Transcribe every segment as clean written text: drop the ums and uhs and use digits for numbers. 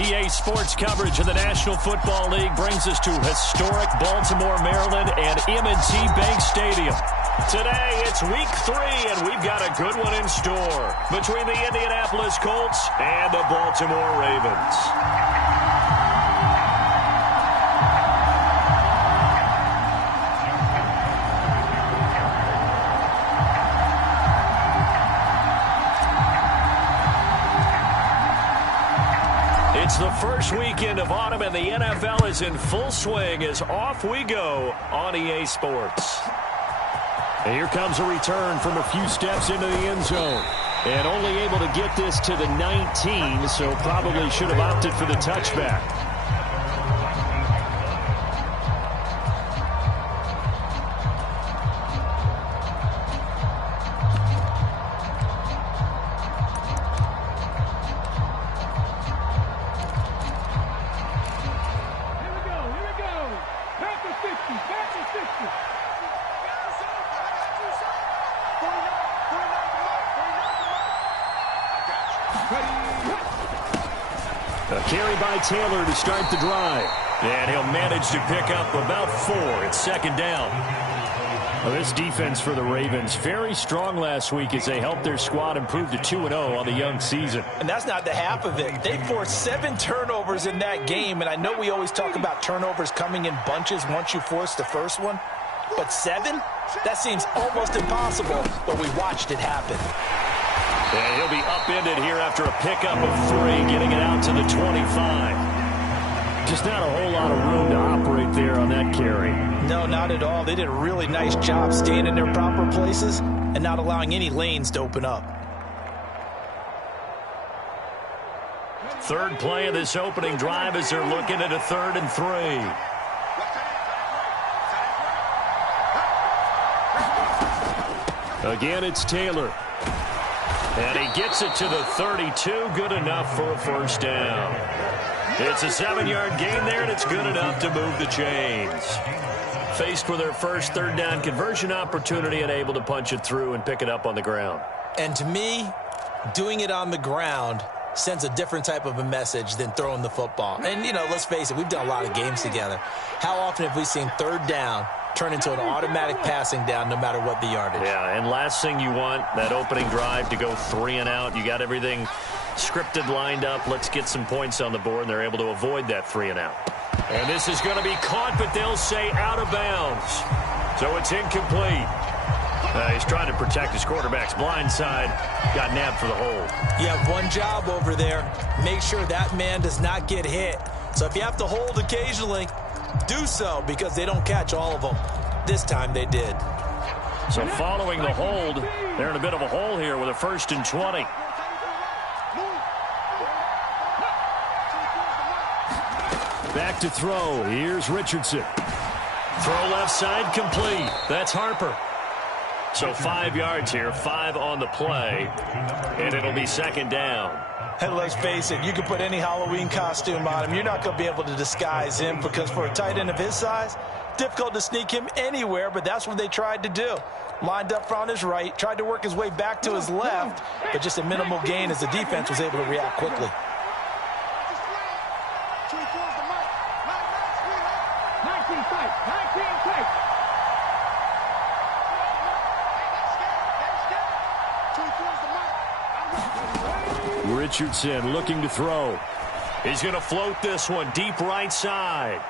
EA Sports coverage of the National Football League brings us to historic Baltimore, Maryland, and M&T Bank Stadium. Today, it's Week 3, and we've got a good one in store between the Indianapolis Colts and the Baltimore Ravens. It's the first weekend of autumn, and the NFL is in full swing as off we go on EA Sports. And here comes a return from a few steps into the end zone. And only able to get this to the 19, so probably should have opted for the touchback. A carry by Taylor to start the drive. And he'll manage to pick up about 4. It's second down. Well, this defense for the Ravens, very strong last week as they helped their squad improve to 2-0 on the young season. And that's not the half of it. They forced 7 turnovers in that game. And I know we always talk about turnovers coming in bunches once you force the first one. But 7? That seems almost impossible. But we watched it happen. And he'll be upended here after a pickup of 3, getting it out to the 25. Just not a whole lot of room to operate there on that carry. No, not at all. They did a really nice job staying in their proper places and not allowing any lanes to open up. Third play of this opening drive as they're looking at a 3rd and 3. Again, it's Taylor. And he gets it to the 32, good enough for a first down. It's a 7-yard gain there, and it's good enough to move the chains. Faced with their first 3rd down conversion opportunity and able to punch it through and pick it up on the ground. And to me, doing it on the ground sends a different type of a message than throwing the football. And, you know, let's face it, we've done a lot of games together. How often have we seen 3rd down turn into an automatic passing down no matter what the yardage? Yeah, and last thing you want, that opening drive to go 3 and out. You got everything scripted, lined up. Let's get some points on the board, and they're able to avoid that 3 and out. And this is going to be caught, but they'll say out of bounds. So it's incomplete. He's trying to protect his quarterback's blind side. Got nabbed for the hold. You have one job over there. Make sure that man does not get hit. So if you have to hold occasionally, do so, because they don't catch all of them. This time they did. So following the hold, they're in a bit of a hole here with a 1st and 20. Back to throw. Here's Richardson. Throw left side, complete. That's Harper. So 5 yards here, 5 on the play, and it'll be second down. And let's face it, you can put any Halloween costume on him. You're not going to be able to disguise him, because for a tight end of his size, difficult to sneak him anywhere, but that's what they tried to do. Lined up on his right, tried to work his way back to his left, but just a minimal gain as the defense was able to react quickly. Richardson looking to throw. He's going to float this one deep right side.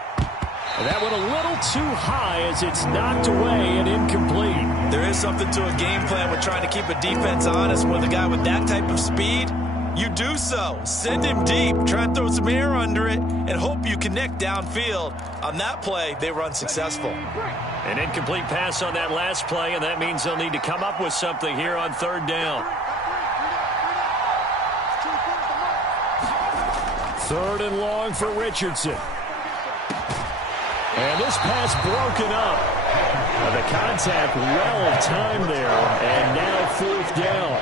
And that went a little too high as it's knocked away and incomplete. There is something to a game plan with trying to keep a defense honest. With a guy with that type of speed, you do so. Send him deep, try and throw some air under it, and hope you connect downfield. On that play, they were unsuccessful. An incomplete pass on that last play, and that means they'll need to come up with something here on 3rd down. 3rd and long for Richardson. And this pass broken up. The contact well timed there, and now 4th down.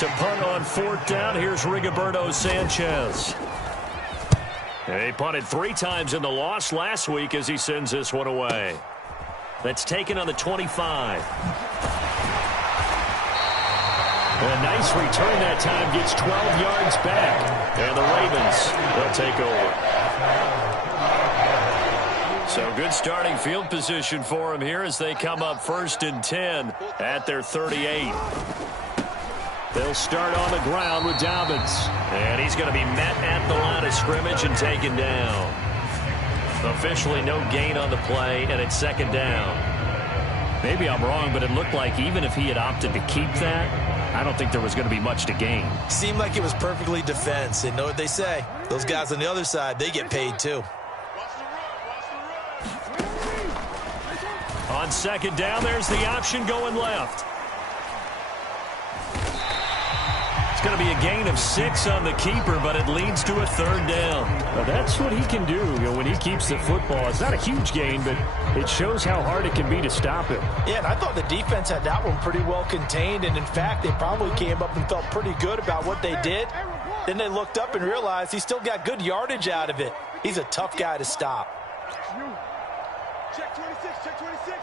To punt on 4th down, here's Rigoberto Sanchez. And he punted 3 times in the loss last week as he sends this one away. That's taken on the 25. A nice return that time, gets 12 yards back. And the Ravens, they'll take over. So good starting field position for them here as they come up 1st and 10 at their 38. They'll start on the ground with Dobbins. And he's going to be met at the line of scrimmage and taken down. Officially no gain on the play, and it's 2nd down. Maybe I'm wrong, but it looked like even if he had opted to keep that, I don't think there was going to be much to gain. Seemed like it was perfectly defense. And know what they say. Those guys on the other side, they get paid too. On 2nd down, there's the option going left. It's going to be a gain of 6 on the keeper, but it leads to a 3rd down. Well, that's what he can do, when he keeps the football. It's not a huge gain, but it shows how hard it can be to stop him. Yeah, and I thought the defense had that one pretty well contained, and in fact, they probably came up and felt pretty good about what they did. Then they looked up and realized he still got good yardage out of it. He's a tough guy to stop. Check 26, check 26.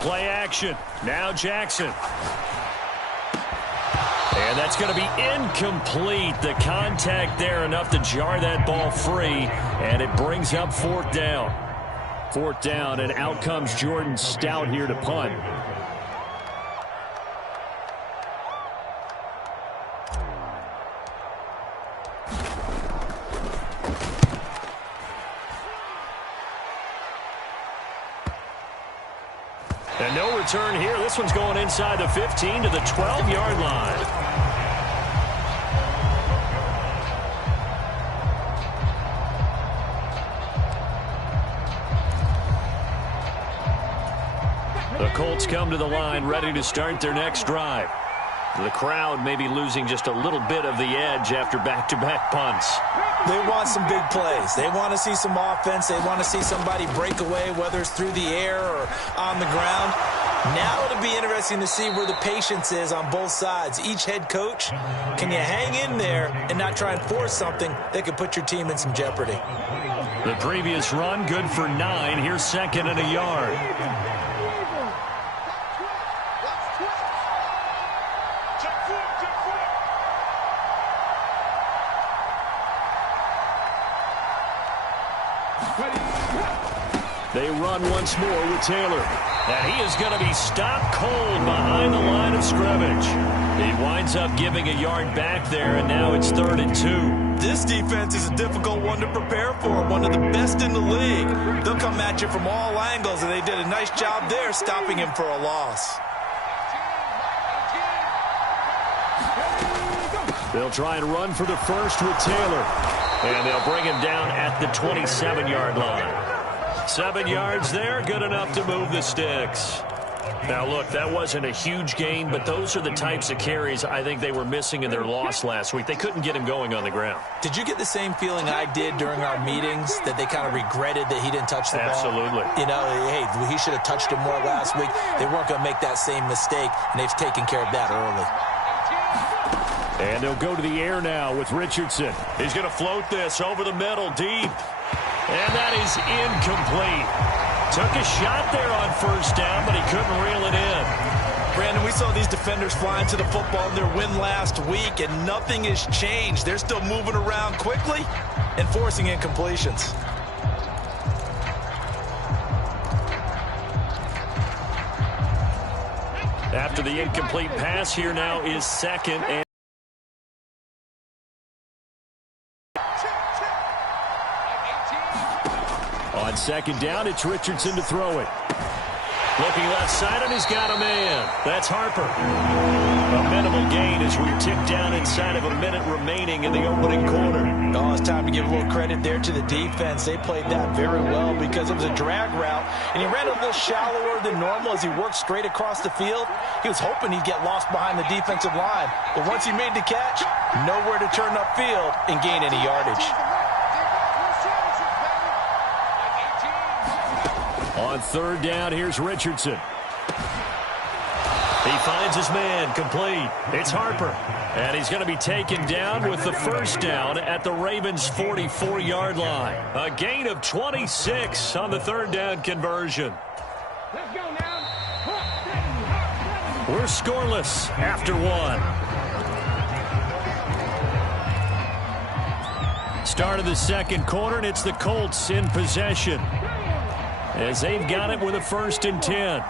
Play action. Now Jackson. And that's going to be incomplete. The contact there enough to jar that ball free. And it brings up 4th down. 4th down, and out comes Jordan Stout here to punt. And no return here. This one's going inside the 15 to the 12-yard line. The Colts come to the line ready to start their next drive. The crowd may be losing just a little bit of the edge after back-to-back punts. They want some big plays. They want to see some offense. They want to see somebody break away, whether it's through the air or on the ground. Now it'll be interesting to see where the patience is on both sides. Each head coach, can you hang in there and not try and force something that could put your team in some jeopardy? The previous run, good for 9. Here's 2nd and a yard. They run once more with Taylor. And he is going to be stopped cold behind the line of scrimmage. He winds up giving a yard back there, and now it's 3rd and 2. This defense is a difficult one to prepare for, one of the best in the league. They'll come at you from all angles, and they did a nice job there stopping him for a loss. They'll try and run for the first with Taylor. And they'll bring him down at the 27-yard line. 7 yards there, good enough to move the sticks. Now, look, that wasn't a huge gain, but those are the types of carries I think they were missing in their loss last week. They couldn't get him going on the ground. Did you get the same feeling I did during our meetings, that they kind of regretted that he didn't touch the ball? Absolutely. You know, hey, he should have touched him more last week. They weren't going to make that same mistake, and they've taken care of that early. And they'll go to the air now with Richardson. He's going to float this over the middle, deep. And that is incomplete. Took a shot there on 1st down, but he couldn't reel it in. Brandon, we saw these defenders flying to the football in their win last week, and nothing has changed. They're still moving around quickly and forcing incompletions. After the incomplete pass, here now is 2nd and on 2nd down, it's Richardson to throw it. Looking left side, and he's got a man. That's Harper. A minimal gain as we tick down inside of a minute remaining in the opening quarter. Oh, it's time to give a little credit there to the defense. They played that very well because it was a drag route, and he ran a little shallower than normal as he worked straight across the field. He was hoping he'd get lost behind the defensive line, but once he made the catch, nowhere to turn upfield and gain any yardage. On 3rd down, here's Richardson. He finds his man, complete. It's Harper. And he's going to be taken down with the first down at the Ravens' 44-yard line. A gain of 26 on the third down conversion. Let's go now. We're scoreless after one. Start of the second quarter, and it's the Colts in possession as they've got it with a 1st and 10.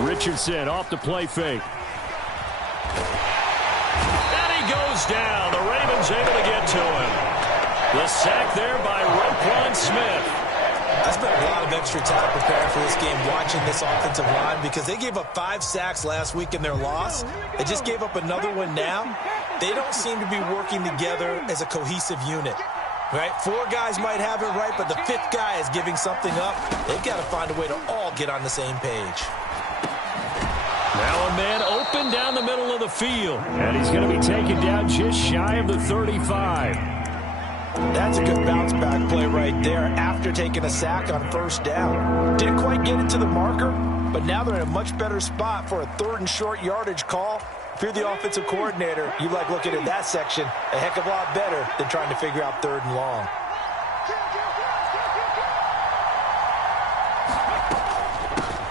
Richardson off the play fake. And he goes down. The Ravens able to get to him. The sack there by Roquan Smith. I spent a lot of extra time preparing for this game watching this offensive line because they gave up 5 sacks last week in their loss. They just gave up another one now. They don't seem to be working together as a cohesive unit. Right? 4 guys might have it right, but the 5th guy is giving something up. They've got to find a way to all get on the same page. Now a man open down the middle of the field. And he's going to be taken down just shy of the 35. That's a good bounce-back play right there after taking a sack on 1st down. Didn't quite get it to the marker, but now they're in a much better spot for a 3rd and short yardage call. If you're the offensive coordinator, you like looking at that section a heck of a lot better than trying to figure out 3rd and long.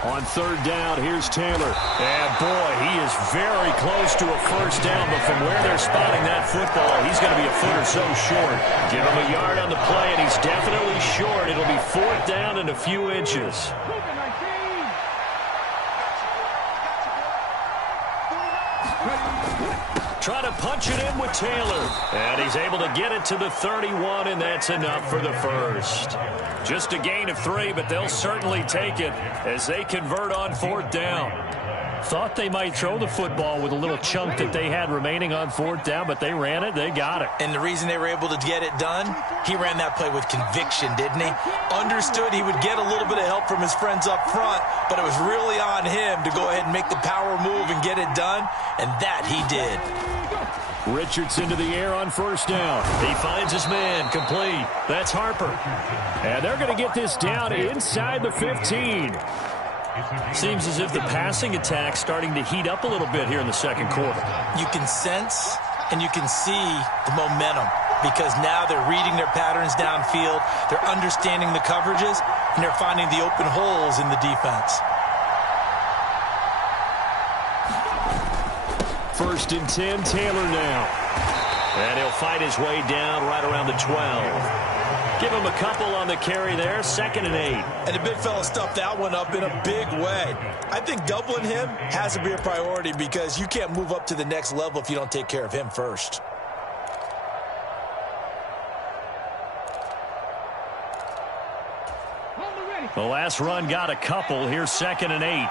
On 3rd down, here's Taylor. And, boy, he is very close to a 1st down, but from where they're spotting that football, he's going to be a foot or so short. Give him a yard on the play, and he's definitely short. It'll be 4th down and a few inches. Trying to punch it in with Taylor. And he's able to get it to the 31, and that's enough for the first. Just a gain of 3, but they'll certainly take it as they convert on 4th down. Thought they might throw the football with a little chunk that they had remaining on 4th down, but they ran it, they got it. And the reason they were able to get it done, he ran that play with conviction, didn't he? Understood he would get a little bit of help from his friends up front, but it was really on him to go ahead and make the power move and get it done, and that he did. Richardson to the air on 1st down. He finds his man, complete. That's Harper. And they're going to get this down inside the 15. Seems as if the passing attack's starting to heat up a little bit here in the second quarter. You can sense and you can see the momentum because now they're reading their patterns downfield, they're understanding the coverages, and they're finding the open holes in the defense. 1st and 10, Taylor now. And he'll fight his way down right around the 12. Give him a couple on the carry there, 2nd and 8. And the big fella stuffed that one up in a big way. I think doubling him has to be a priority because you can't move up to the next level if you don't take care of him first. The last run got a couple. Here's 2nd and 8.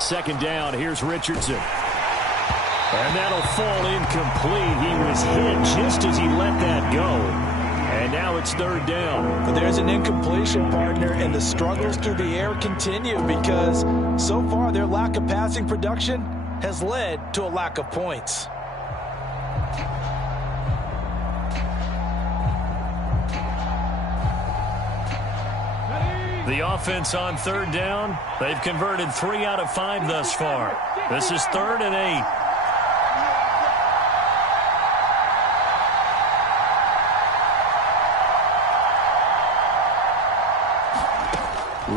Second down, here's Richardson. And that'll fall incomplete. He was hit just as he let that go. And now it's 3rd down. But there's an incompletion, partner, and the struggles through the air continue because so far their lack of passing production has led to a lack of points. The offense on 3rd down, they've converted 3 out of 5 thus far. This is 3rd and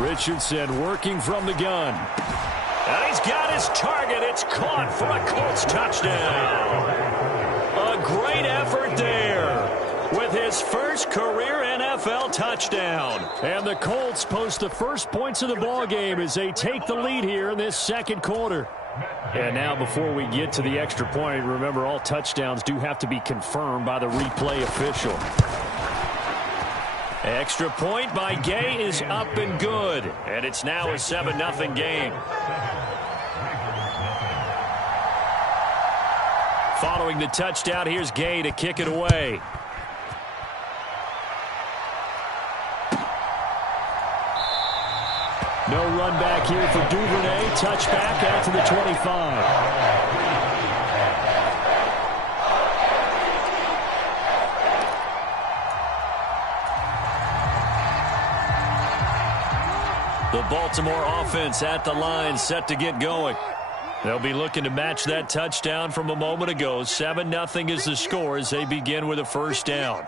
8. Richardson working from the gun. And he's got his target. It's caught for a Colts touchdown. A great effort there with his first career NFL touchdown. And the Colts post the first points of the ball game as they take the lead here in this second quarter. And now before we get to the extra point, remember all touchdowns do have to be confirmed by the replay official. Extra point by Gay is up and good. And it's now a 7-0 game. Following the touchdown, here's Gay to kick it away. No run back here for Duvernay. Touchback out to the 25. The Baltimore offense at the line, set to get going. They'll be looking to match that touchdown from a moment ago. 7-0 is the score as they begin with a first down.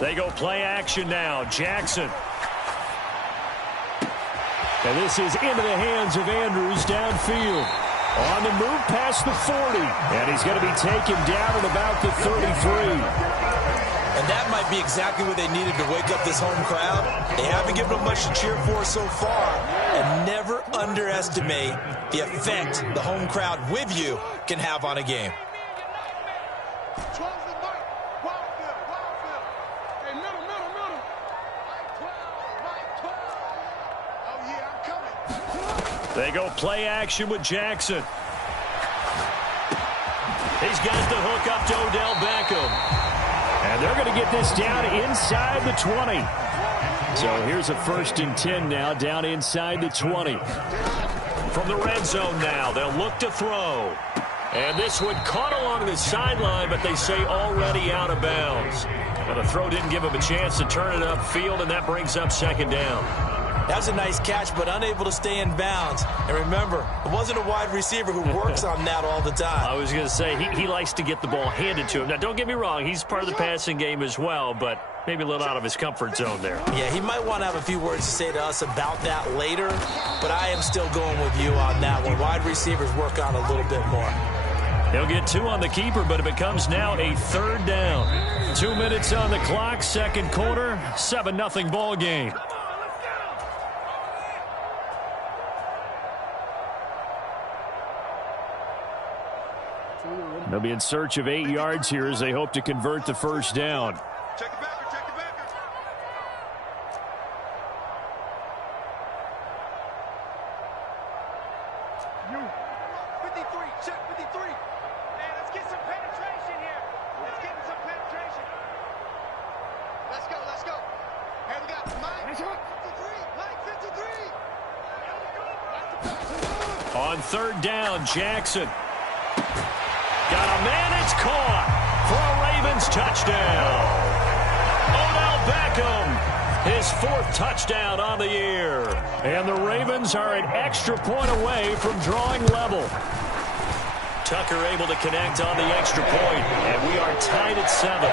They go play action now. Jackson. And this is into the hands of Andrews downfield. On the move past the 40. And he's going to be taken down at about the 33. And that might be exactly what they needed to wake up this home crowd. They haven't given them much to cheer for so far. And never underestimate the effect the home crowd with you can have on a game. They go play action with Jackson. He's got the hook up to Odell Beckham. And they're going to get this down inside the 20. So here's a 1st and 10 now, down inside the 20. From the red zone now, they'll look to throw. And this one caught along the sideline, but they say already out of bounds. Well, the throw didn't give him a chance to turn it upfield, and that brings up 2nd down. That's a nice catch, but unable to stay in bounds. And remember, it wasn't a wide receiver who works on that all the time. I was going to say, he likes to get the ball handed to him. Now, don't get me wrong, he's part of the passing game as well, but maybe a little out of his comfort zone there. Yeah, he might want to have a few words to say to us about that later, but I am still going with you on that one. Wide receivers work on a little bit more. He'll get 2 on the keeper, but it becomes now a 3rd down. 2 minutes on the clock, 2nd quarter, 7-0 ball game. They'll be in search of 8 yards here as they hope to convert the 1st down. Check the backer, check the backer. You. 53, check 53. Man, let's get some penetration here. Let's get some penetration. Let's go, let's go. Here we go. Mike 53, Mike 53. On 3rd down, Jackson. Got a man, it's caught for a Ravens touchdown. Odell Beckham, his 4th touchdown on the year. And the Ravens are an extra point away from drawing level. Tucker able to connect on the extra point, and we are tied at 7.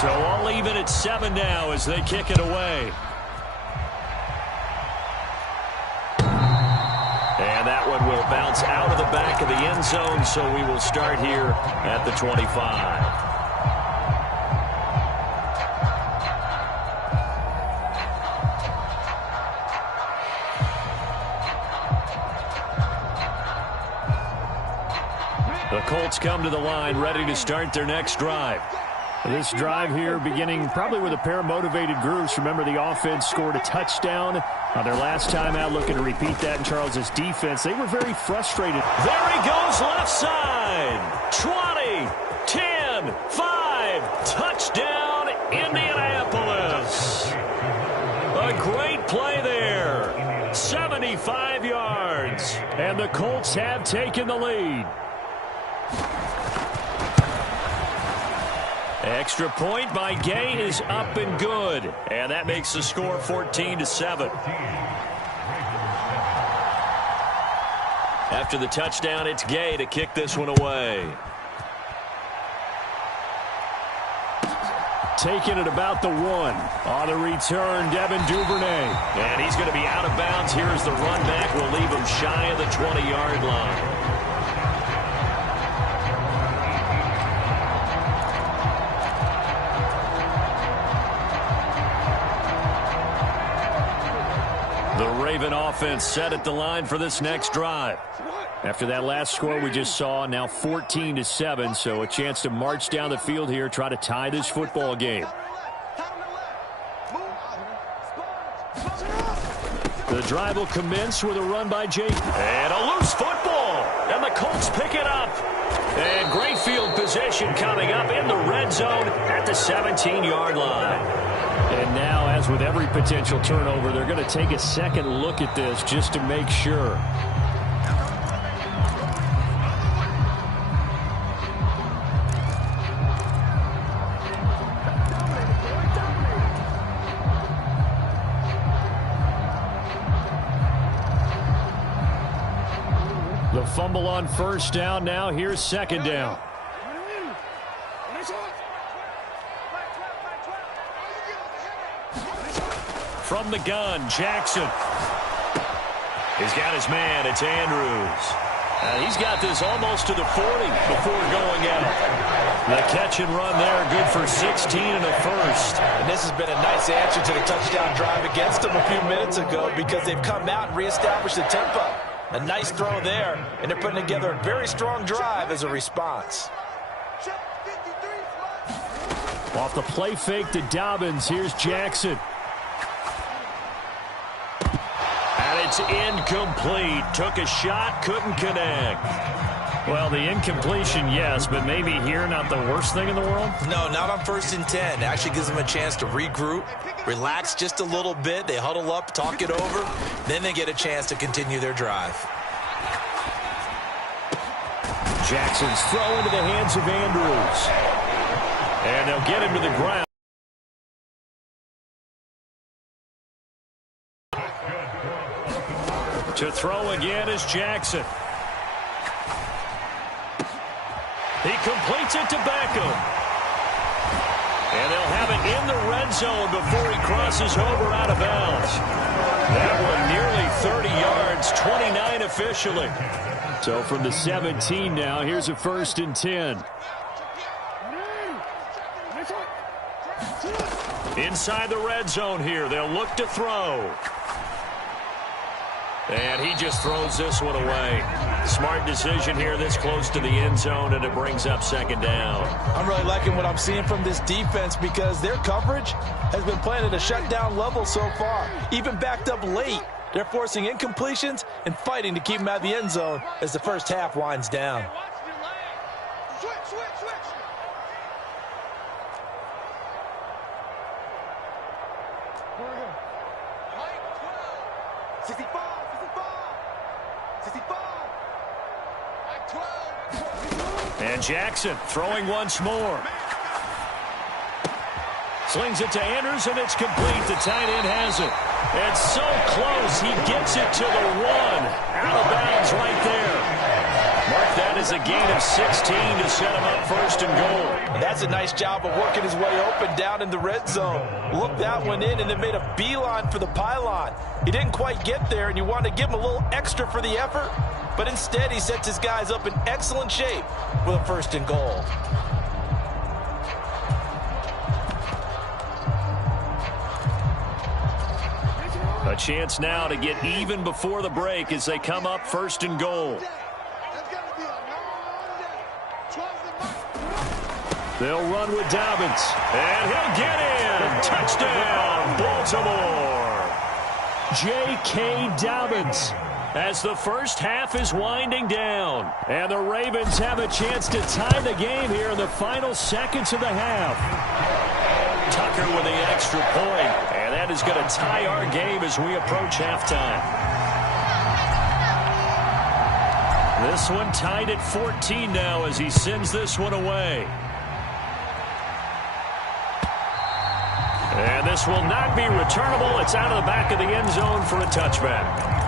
So all even at 7 now as they kick it away. And that one will bounce out of the back of the end zone, so we will start here at the 25. The Colts come to the line, ready to start their next drive. This drive here beginning probably with a pair of motivated groups. Remember, the offense scored a touchdown on their last time out, looking to repeat that in Charles' defense. They were very frustrated. There he goes, left side. 20, 10, 5. Touchdown, Indianapolis. A great play there. 75 yards. And the Colts have taken the lead. Extra point by Gay is up and good. And that makes the score 14-7. After the touchdown, it's Gay to kick this one away. Taking it about the 1. On the return, Devin Duvernay. And he's going to be out of bounds. Here's the run back. Will leave him shy of the 20-yard line. The Raven offense set at the line for this next drive. After that last score we just saw, now 14-7, so a chance to march down the field here, try to tie this football game. The drive will commence with a run by Jake. And a loose football. And the Colts pick it up. And great field position coming up in the red zone at the 17-yard line. And now, as with every potential turnover, they're going to take a second look at this just to make sure. The fumble on first down. Now here's second down. From the gun, Jackson. He's got his man. It's Andrews. He's got this almost to the 40 before going out. The catch and run there, good for 16 and a first. And this has been a nice answer to the touchdown drive against them a few minutes ago because they've come out and reestablished the tempo. A nice throw there, and they're putting together a very strong drive as a response. Off the play fake to Dobbins, here's Jackson. And it's incomplete. Took a shot, couldn't connect. Well, the incompletion, yes, but maybe here not the worst thing in the world? No, not on 1st and 10. It actually gives them a chance to regroup, relax just a little bit. They huddle up, talk it over. Then they get a chance to continue their drive. Jackson's throw into the hands of Andrews. And they'll get him to the ground. To throw again is Jackson. He completes it to Beckham. And they'll have it in the red zone before he crosses over out of bounds. That one nearly 30 yards, 29 officially. So from the 17 now, here's a 1st and 10. Inside the red zone here, they'll look to throw. And he just throws this one away. Smart decision here this close to the end zone, and it brings up second down. I'm really liking what I'm seeing from this defense because their coverage has been playing at a shutdown level so far. Even backed up late, they're forcing incompletions and fighting to keep them out of the end zone as the first half winds down. And Jackson throwing once more. Slings it to Andrews, and it's complete. The tight end has it. It's so close. He gets it to the 1. Out of bounds right there. Mark that as a gain of 16 to set him up 1st and goal. And that's a nice job of working his way open down in the red zone. Looked that one in and then made a beeline for the pylon. He didn't quite get there, and you want to give him a little extra for the effort. But instead, he sets his guys up in excellent shape with a 1st and goal. A chance now to get even before the break as they come up 1st and goal. They'll run with Dobbins. And he'll get in. Touchdown, Baltimore. J.K. Dobbins. As the first half is winding down. And the Ravens have a chance to tie the game here in the final seconds of the half. Tucker with the extra point. And that is going to tie our game as we approach halftime. This one tied at 14 now as he sends this one away. And this will not be returnable. It's out of the back of the end zone for a touchback.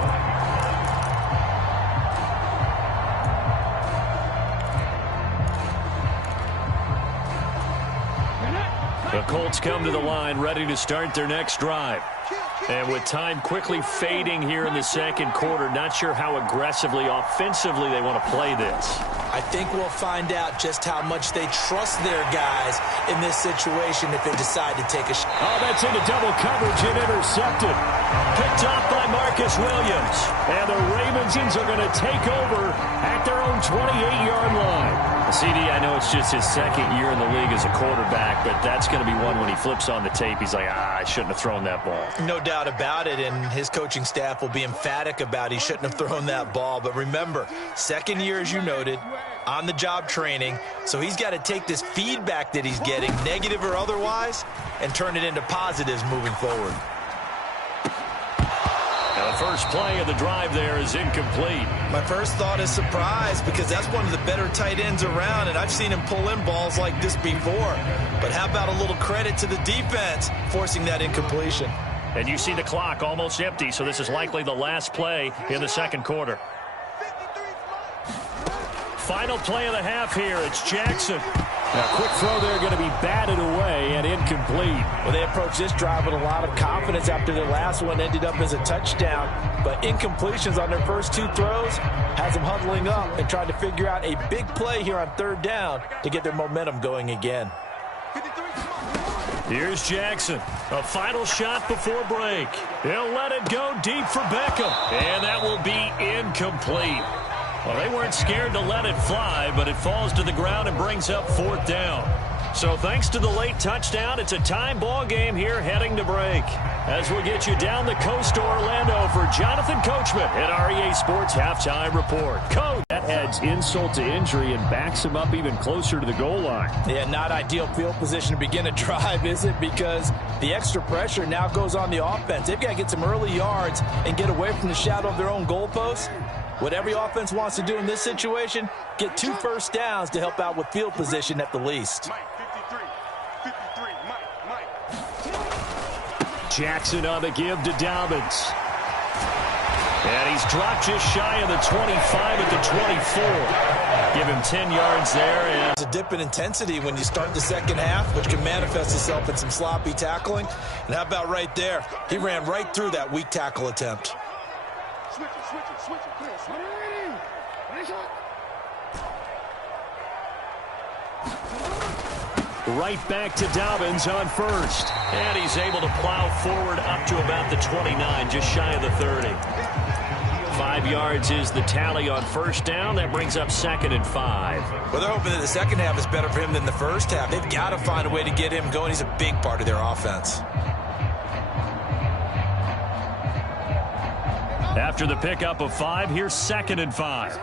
The Colts come to the line ready to start their next drive. And with time quickly fading here in the second quarter, not sure how aggressively, offensively they want to play this. I think we'll find out just how much they trust their guys in this situation if they decide to take a shot. Oh, that's into double coverage and intercepted. Picked off by Marcus Williams. And the Ravens are going to take over at their own 28-yard line. CD, I know it's just his second year in the league as a quarterback, but that's going to be one when he flips on the tape, he's like, I shouldn't have thrown that ball. No doubt about it, and his coaching staff will be emphatic about he shouldn't have thrown that ball. But remember, second year, as you noted, on-the-job training, so he's got to take this feedback that he's getting, negative or otherwise, and turn it into positives moving forward. The first play of the drive there is incomplete. My first thought is surprise, because that's one of the better tight ends around, and I've seen him pull in balls like this before. But how about a little credit to the defense forcing that incompletion? And you see the clock almost empty, so this is likely the last play in the second quarter. Final play of the half here. It's Jackson. Now, quick throw there going to be batted away and incomplete. Well, they approached this drive with a lot of confidence after their last one ended up as a touchdown. But incompletions on their first two throws has them huddling up and trying to figure out a big play here on third down to get their momentum going again. Here's Jackson. A final shot before break. He'll let it go deep for Beckham. And that will be incomplete. Well, they weren't scared to let it fly, but it falls to the ground and brings up fourth down. So thanks to the late touchdown, it's a time ball game here heading to break. As we get you down the coast to Orlando for Jonathan Coachman at our EA Sports Halftime Report. Coach, that adds insult to injury and backs him up even closer to the goal line. Yeah, not ideal field position to begin a drive, is it? Because the extra pressure now goes on the offense. They've got to get some early yards and get away from the shadow of their own goalposts. What every offense wants to do in this situation, get 2 first downs to help out with field position at the least. Jackson on the give to Dobbins. And he's dropped just shy of the 25 at the 24. Give him 10 yards there. And it's a dip in intensity when you start the second half, which can manifest itself in some sloppy tackling. And how about right there? He ran right through that weak tackle attempt. Switch it, come on, switch it. Right back to Dobbins on first. And he's able to plow forward up to about the 29, just shy of the 30. 5 yards is the tally on first down. That brings up 2nd and 5. Well, they're hoping that the second half is better for him than the first half. They've got to find a way to get him going. He's a big part of their offense. After the pickup of 5, here's 2nd and 5.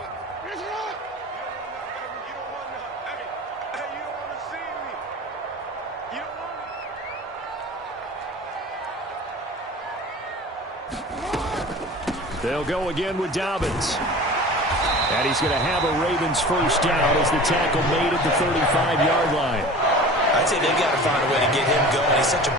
They'll go again with Dobbins. And he's going to have a Ravens first down as the tackle made at the 35-yard line. I'd say they've got to find a way to get him going. He's such a